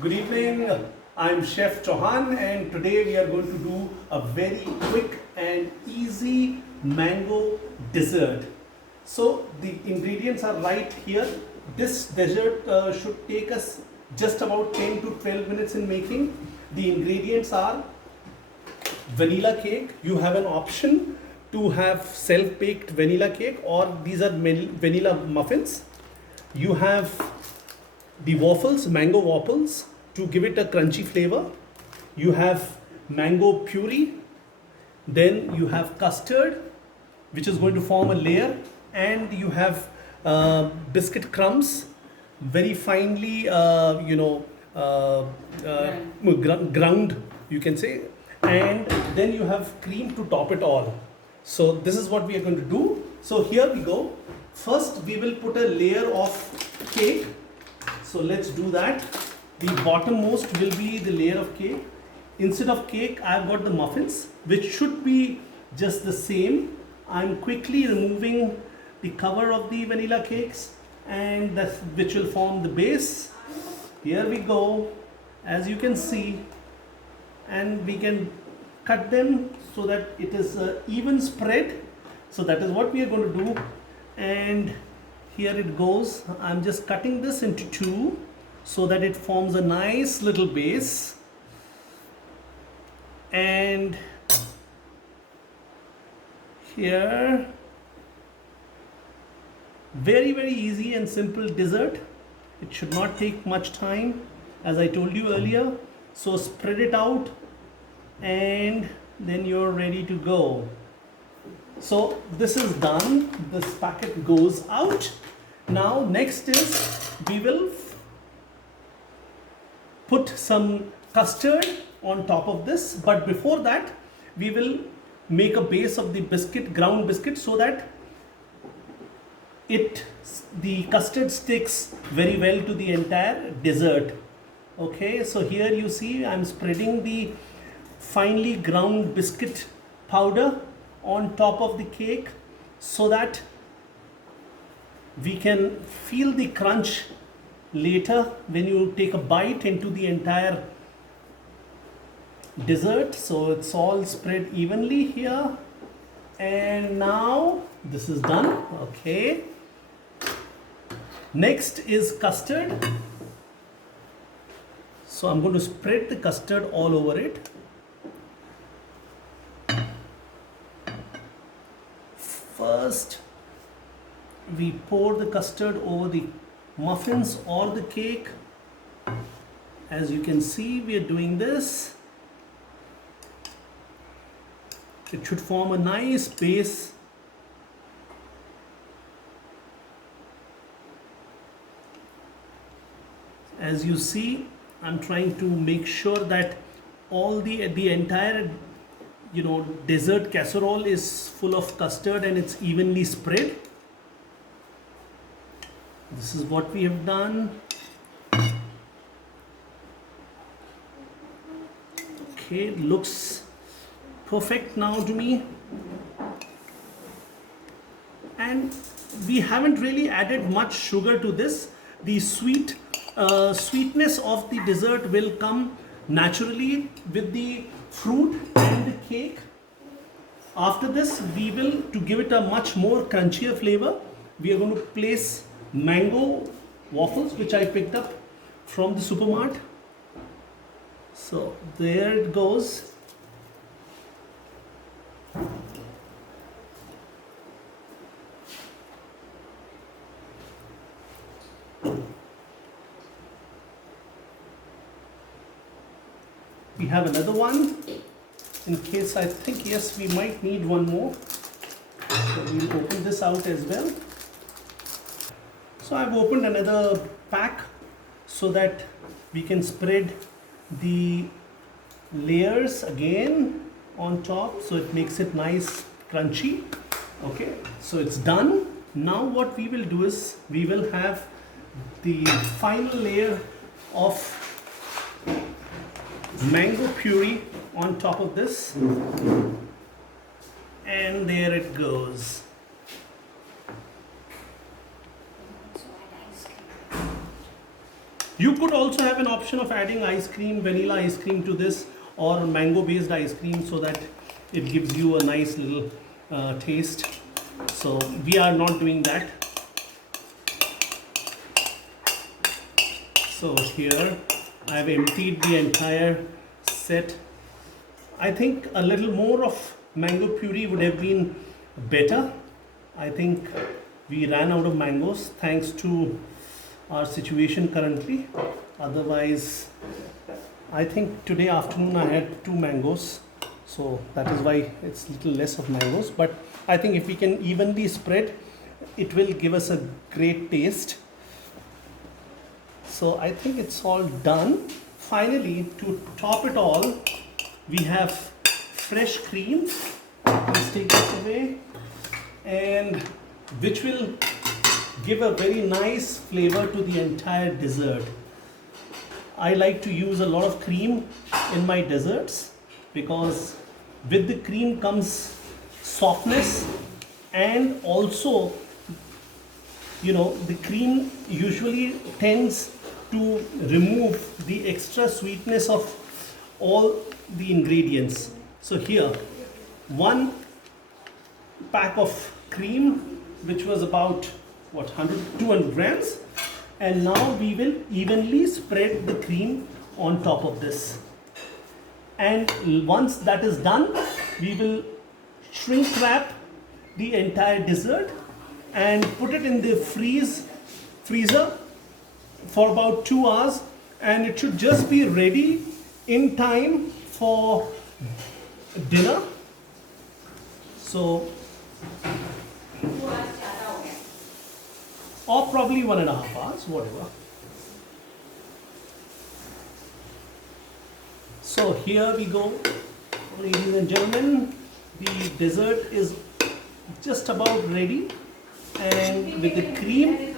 Good evening. I'm Chef Chauhan, and today we are going to do a very quick and easy mango dessert. So the ingredients are right here. This dessert should take us just about 10 to 12 minutes in making. The ingredients are vanilla cake. You have an option to have self-baked vanilla cake, or these are vanilla muffins. You have the waffles, mango waffles, to give it a crunchy flavor. You have mango puree, then you have custard, which is going to form a layer, and you have biscuit crumbs, very finely, ground, you can say, and then you have cream to top it all. So this is what we are going to do. So here we go. First, we will put a layer of cake. So let's do that. The bottommost will be the layer of cake. Instead of cake, I've got the muffins, which should be just the same. I'm quickly removing the cover of the vanilla cakes, and that's which will form the base. Here we go, as you can see, and we can cut them so that it is even spread. So that is what we are going to do. And here it goes. I'm just cutting this into two so that it forms a nice little base. And here, very easy and simple dessert. It should not take much time, as I told you earlier. So spread it out, and then you're ready to go. So this is done. This packet goes out. Now next is we will put some custard on top of this, but before that we will make a base of the biscuit, ground biscuit, so that the custard sticks very well to the entire dessert. Okay, so here you see I'm spreading the finely ground biscuit powder on top of the cake so that we can feel the crunch later when you take a bite into the entire dessert. So it's all spread evenly here, and now this is done. Okay, next is custard. So I'm going to spread the custard all over it. First, we pour the custard over the muffins or the cake. As you can see, we are doing this. It should form a nice base. As you see, I'm trying to make sure that all the entire dessert casserole is full of custard and it's evenly spread. This is what we have done. Okay, looks perfect now to me. And we haven't really added much sugar to this. The sweetness of the dessert will come naturally with the fruit and the cake. After this, we will, to give it a much more crunchier flavor, we are going to place mango waffles, which I picked up from the supermart. So there it goes. We have another one in case I think, yes, we might need one more. So we'll open this out as well. So I've opened another pack so that we can spread the layers again on top, so it makes it nice crunchy. Okay, so it's done. Now what we will do is we will have the final layer of mango puree on top of this, and there it goes. You could also have an option of adding ice cream, vanilla ice cream to this, or mango based ice cream, so that it gives you a nice little taste. So we are not doing that. So here I have emptied the entire set. I think a little more of mango puree would have been better. I think we ran out of mangoes thanks to our situation currently. Otherwise, I think today afternoon I had 2 mangoes, so that is why it's little less of mangoes. But I think if we can evenly spread, it will give us a great taste. So I think it's all done. Finally, to top it all, we have fresh cream. Let's take this away, and which will give a very nice flavor to the entire dessert. I like to use a lot of cream in my desserts because with the cream comes softness, and also, you know, the cream usually tends to remove the extra sweetness of all the ingredients. So here, 1 pack of cream, which was about what, 200 grams, and now we will evenly spread the cream on top of this. And once that is done, we will shrink wrap the entire dessert and put it in the freezer for about 2 hours, and it should just be ready in time for dinner. So, or probably 1.5 hours, whatever. So here we go, ladies and gentlemen. The dessert is just about ready, and with the cream.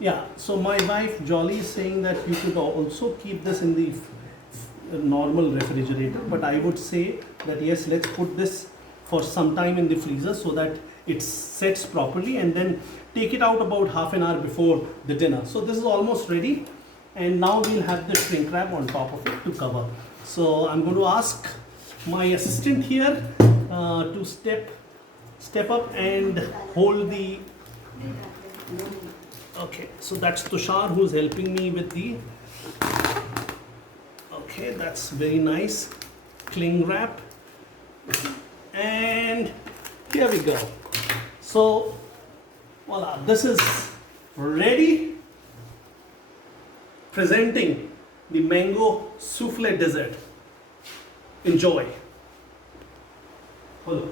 Yeah, so my wife Jolly is saying that you could also keep this in the normal refrigerator, but I would say that yes, let's put this for some time in the freezer so that it sets properly, and then take it out about half an hour before the dinner. So this is almost ready, and now we'll have the shrink wrap on top of it to cover. So I'm going to ask my assistant here to step up and hold the. Okay, so that's Tushar who's helping me with the. Okay, that's very nice. Cling wrap. And here we go. So, voila, this is ready. Presenting the mango souffle dessert. Enjoy. Hello.